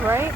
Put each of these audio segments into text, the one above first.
know, right?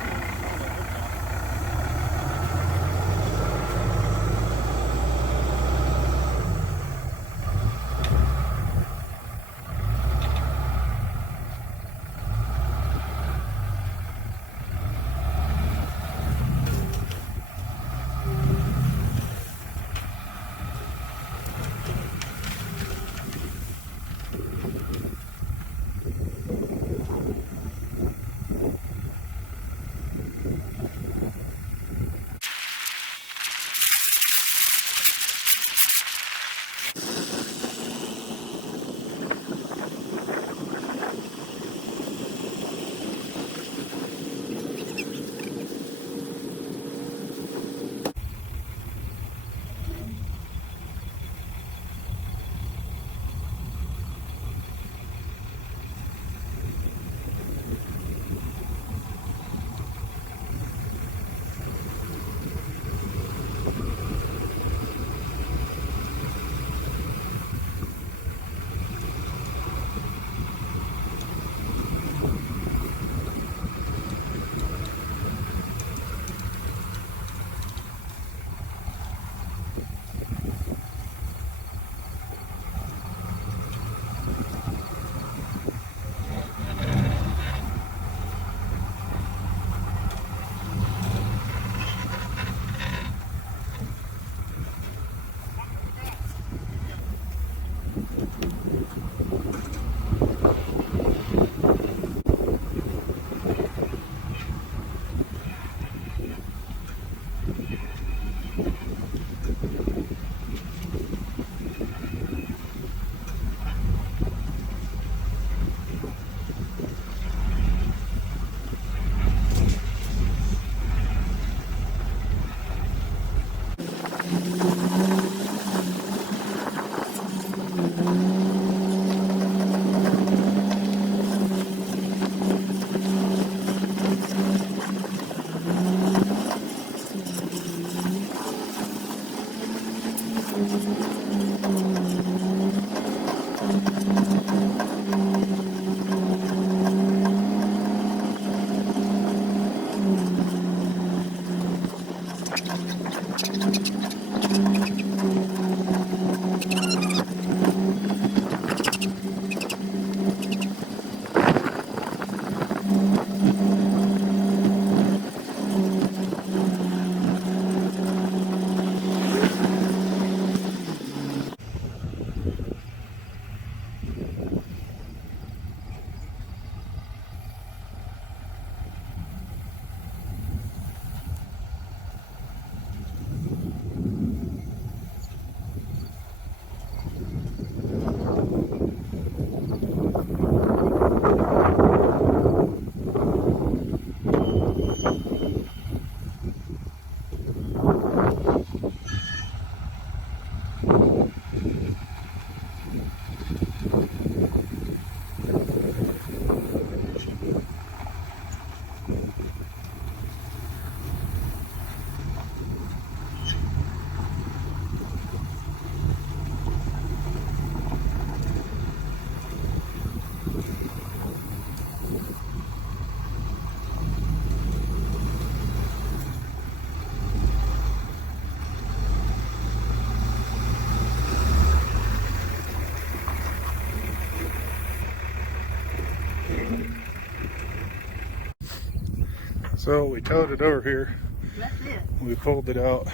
So we towed it over here. That's it. We pulled it out,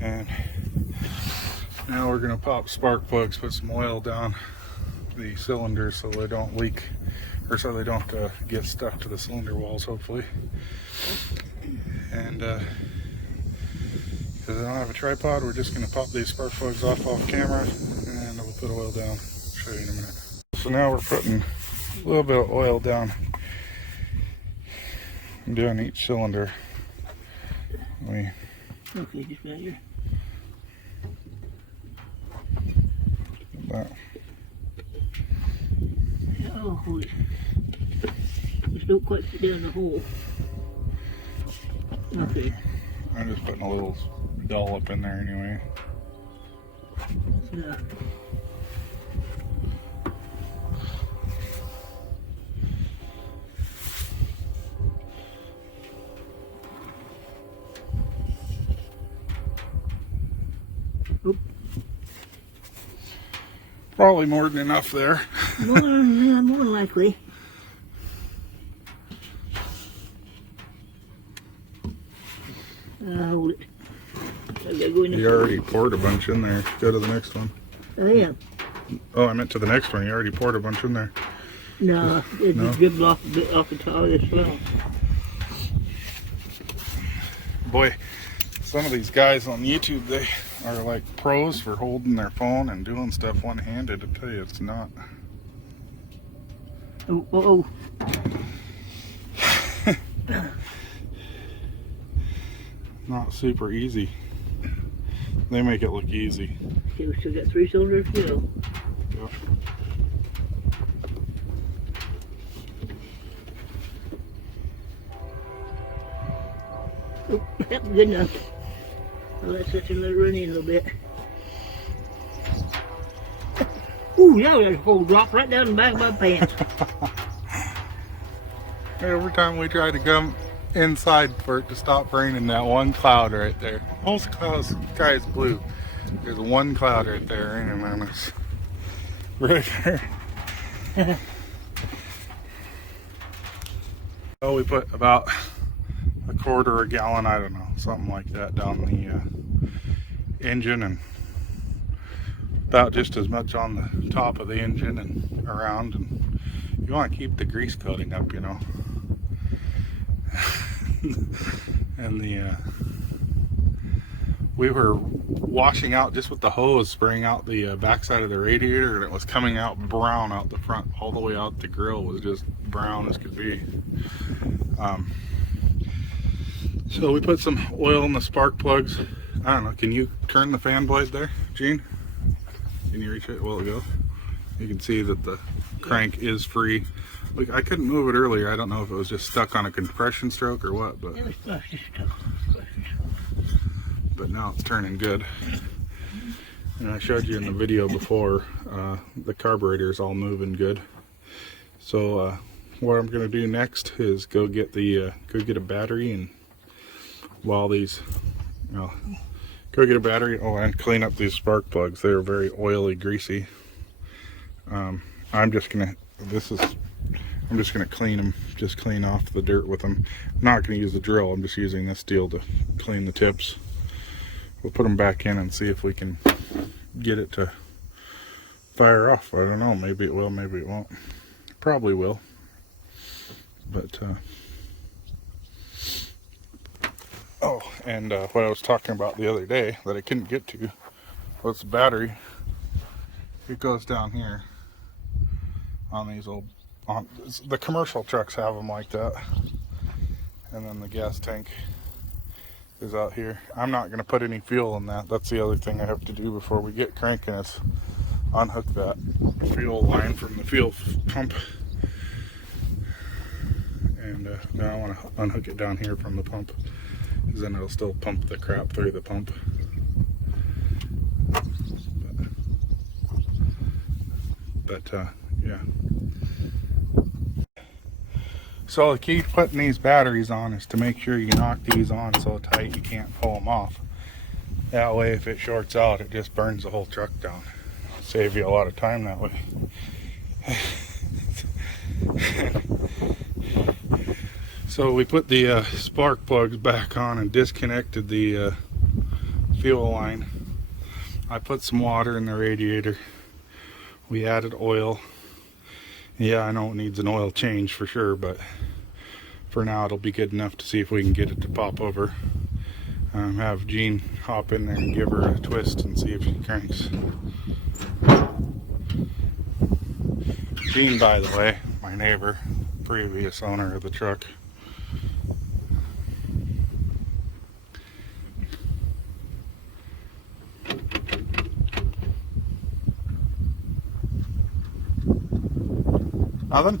and now we're gonna pop spark plugs, put some oil down the cylinders so they don't leak, or so they don't get stuck to the cylinder walls, hopefully. And because I don't have a tripod, we're just gonna pop these spark plugs off camera, and we'll put oil down. I'll show you in a minute. So now we're putting a little bit of oil down each cylinder. Okay, just right here. That. Oh, just don't quite fit down the hole. Okay. I'm just putting a little dollop in there anyway. Yeah. Oop. Probably more than enough there. More likely. Hold it. I gotta go in You already poured a bunch in there. Go to the next one. Oh, yeah. Oh, I meant to the next one. You already poured a bunch in there. No, it just dribbled off a bit off the top of this well. Boy, some of these guys on YouTube, they are like pros for holding their phone and doing stuff one-handed. I tell you, it's not. Oh. Not super easy. They make it look easy. Okay, we still got 3 cylinders to go. Yep. Oh, yep, good enough. Well, let's let it run in a little bit. Ooh, yeah, there's a whole drop right down the back of my pants. Every time we try to come inside for it to stop raining, that one cloud right there. Most sky is blue. There's one cloud right there raining on us. Right there. So we put about a quarter a gallon, I don't know, something like that down the engine, and about just as much on the top of the engine and around. And you want to keep the grease coating up, you know. And we were washing out just with the hose, spraying out the backside of the radiator, and it was coming out brown out the front, all the way out the grill was just brown as could be. So we put some oil in the spark plugs. I don't know, can you turn the fan blade there, Gene? Can you reach it? Will it go? You can see that the crank is free. Like, I couldn't move it earlier. I don't know if it was just stuck on a compression stroke or what, but now it's turning good. And I showed you in the video before, the carburetor is all moving good. So what I'm going to do next is go get a battery, and while these, go get a battery. Oh, and clean up these spark plugs. They're very oily, greasy. I'm just gonna clean them, just clean off the dirt with them. I'm not gonna use the drill. I'm just using this steel to clean the tips. We'll put them back in and see if we can get it to fire off. I don't know. Maybe it will. Maybe it won't. Probably will. But oh, and what I was talking about the other day that I couldn't get to was the battery. It goes down here on these old, the commercial trucks have them like that, and then the gas tank is out here. I'm not going to put any fuel in that. That's the other thing I have to do before we get cranking, is unhook that fuel line from the fuel pump. And now I want to unhook it down here from the pump, because then it'll still pump the crap through the pump. But yeah. So the key to putting these batteries on is to make sure you knock these on so tight you can't pull them off. That way, if it shorts out, it just burns the whole truck down. Save you a lot of time that way. So we put the spark plugs back on and disconnected the fuel line. I put some water in the radiator. We added oil. Yeah, I know it needs an oil change for sure, but for now it'll be good enough to see if we can get it to pop over. Have Jean hop in there and give her a twist and see if she cranks. Jean, by the way, my neighbor, previous owner of the truck. Nothing?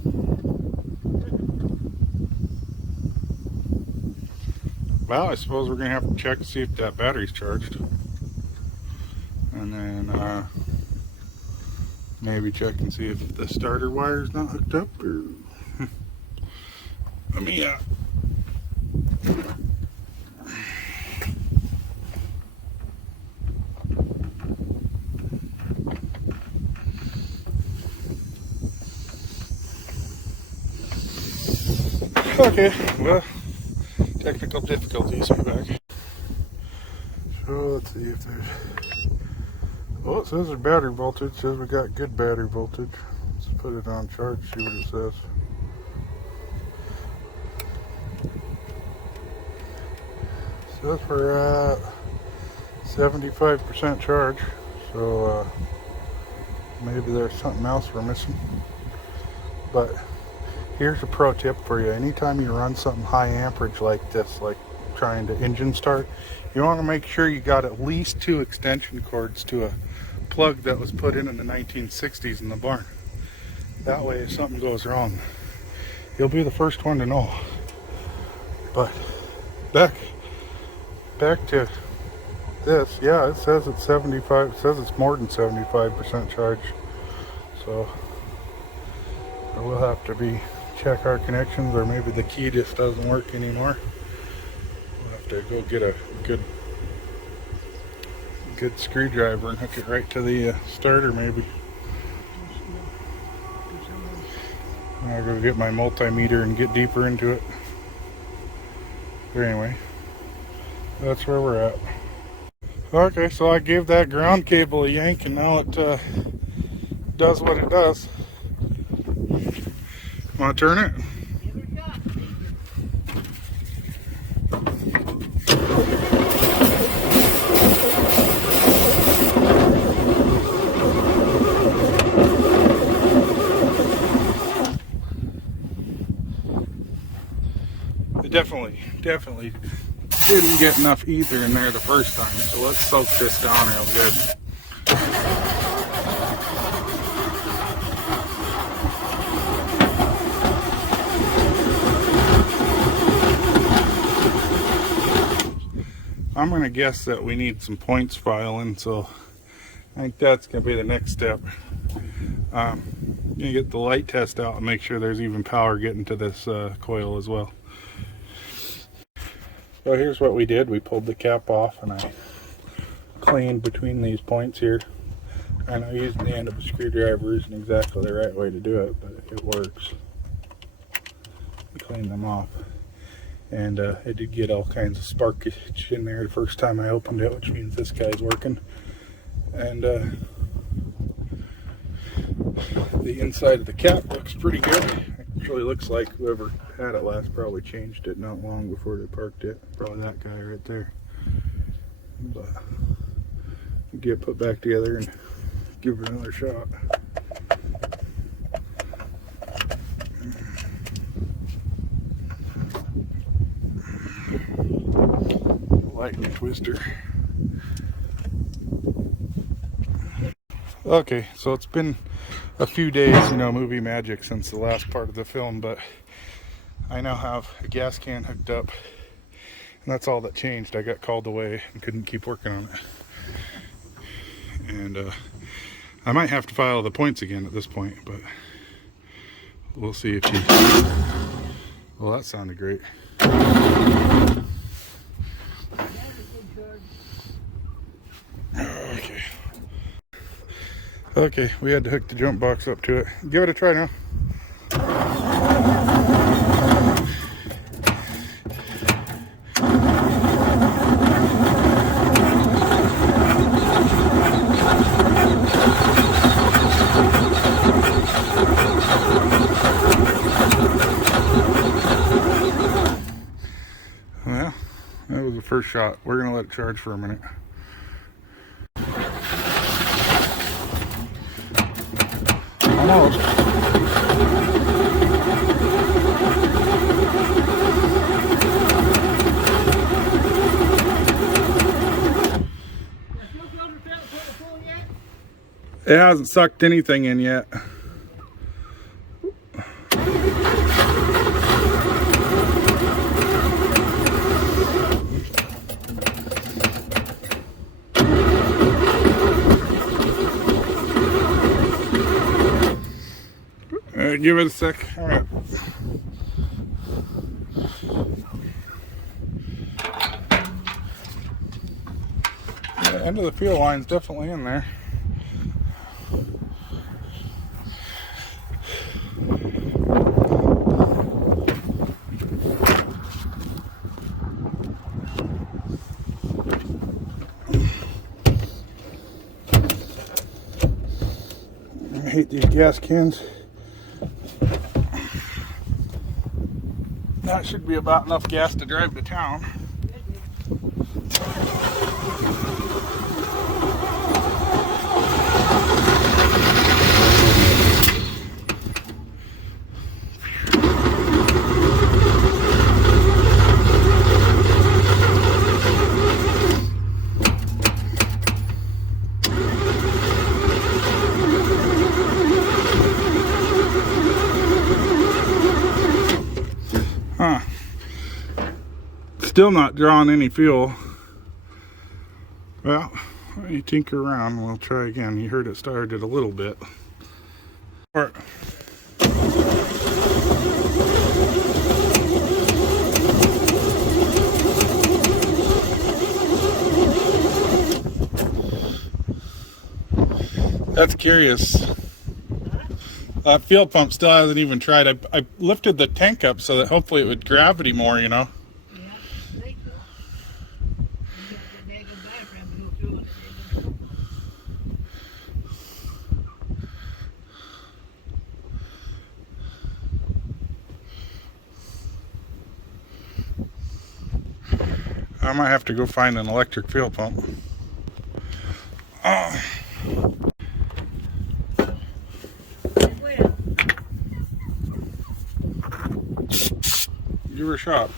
Well, I suppose we're going to have to check to see if that battery's charged. And then maybe check and see if the starter wire's not hooked up. Or let me Okay, well, technical difficulties, we're back. So let's see if there's, oh, it says there's battery voltage. It says we got good battery voltage. Let's put it on charge, see what it says. Says we're at 75% charge, so maybe there's something else we're missing. But here's a pro tip for you. Anytime you run something high amperage like this, like trying to engine start, you want to make sure you got at least 2 extension cords to a plug that was put in the 1960s in the barn. That way if something goes wrong, you'll be the first one to know. But back to this, yeah, it says it's 75, it says it's more than 75% charge. So we'll have to check our connections, or maybe the key just doesn't work anymore. We'll have to go get a good screwdriver and hook it right to the starter maybe. I'll go get my multimeter and get deeper into it. But anyway, that's where we're at. Okay, so I gave that ground cable a yank and now it does what it does. Want to turn it? It definitely didn't get enough ether in there the first time, so let's soak this down real good. I'm going to guess that we need some points filing, so I think that's going to be the next step. I'm going to get the light test out and make sure there's even power getting to this coil as well. So here's what we did. We pulled the cap off and I cleaned between these points here. I know using the end of a screwdriver isn't exactly the right way to do it, but it works. Clean them off. And I did get all kinds of sparkage in there the first time I opened it, which means this guy's working. And the inside of the cap looks pretty good. It actually looks like whoever had it last probably changed it not long before they parked it. Probably that guy right there. But get it put back together and give it another shot. Lightning twister. Okay, so it's been a few days, movie magic since the last part of the film, but I now have a gas can hooked up, and that's all that changed. I got called away and couldn't keep working on it. And I might have to file the points again at this point, but we'll see if she... Well, that sounded great. Okay, we had to hook the jump box up to it. Give it a try now. Well, that was the first shot. We're gonna let it charge for a minute. Almost. It hasn't sucked anything in yet. Give it a sec. All right. The end of the fuel line's definitely in there. hate these gas cans. That should be about enough gas to drive to town. Huh. Still not drawing any fuel. Well, let me tinker around. We'll try again. You heard it started a little bit. That's curious. Fuel pump still hasn't even tried. I lifted the tank up so that hopefully it would gravity more, you know. Yeah, I think so. You got the daggone diaphragm to go through and the daggone I might have to go find an electric fuel pump. Give her a shot.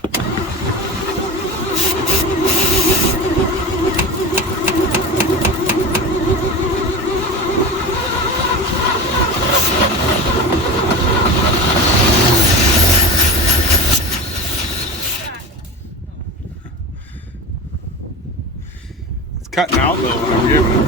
It's cutting out though when I'm giving it.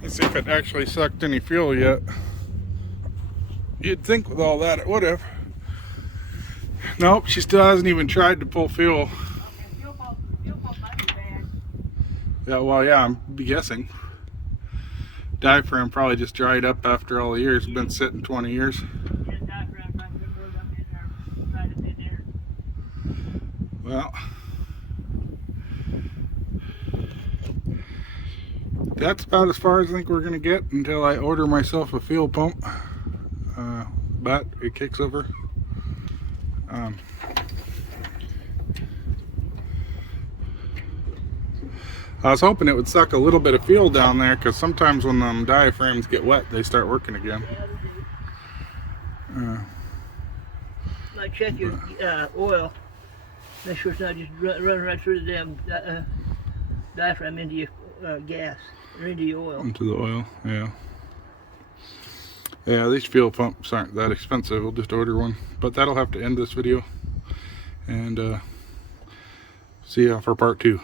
Let's see if it actually sucked any fuel yet. You'd think with all that it would have. Nope, she still hasn't even tried to pull fuel. fuel pump might be bad. Yeah, well, yeah, I'm guessing. Diaphragm probably just dried up after all the years. It's been sitting 20 years. Yeah, diaphragm probably been rolled up in there, right up in there. Well, that's about as far as I think we're going to get until I order myself a fuel pump. But it kicks over. I was hoping it would suck a little bit of fuel down there, because sometimes when them diaphragms get wet, they start working again. Like check your oil. Make sure it's not just running right through the damn diaphragm into your gas or into your oil. Into the oil, yeah. Yeah, these fuel pumps aren't that expensive. We'll just order one. But that'll have to end this video. And see you for part 2.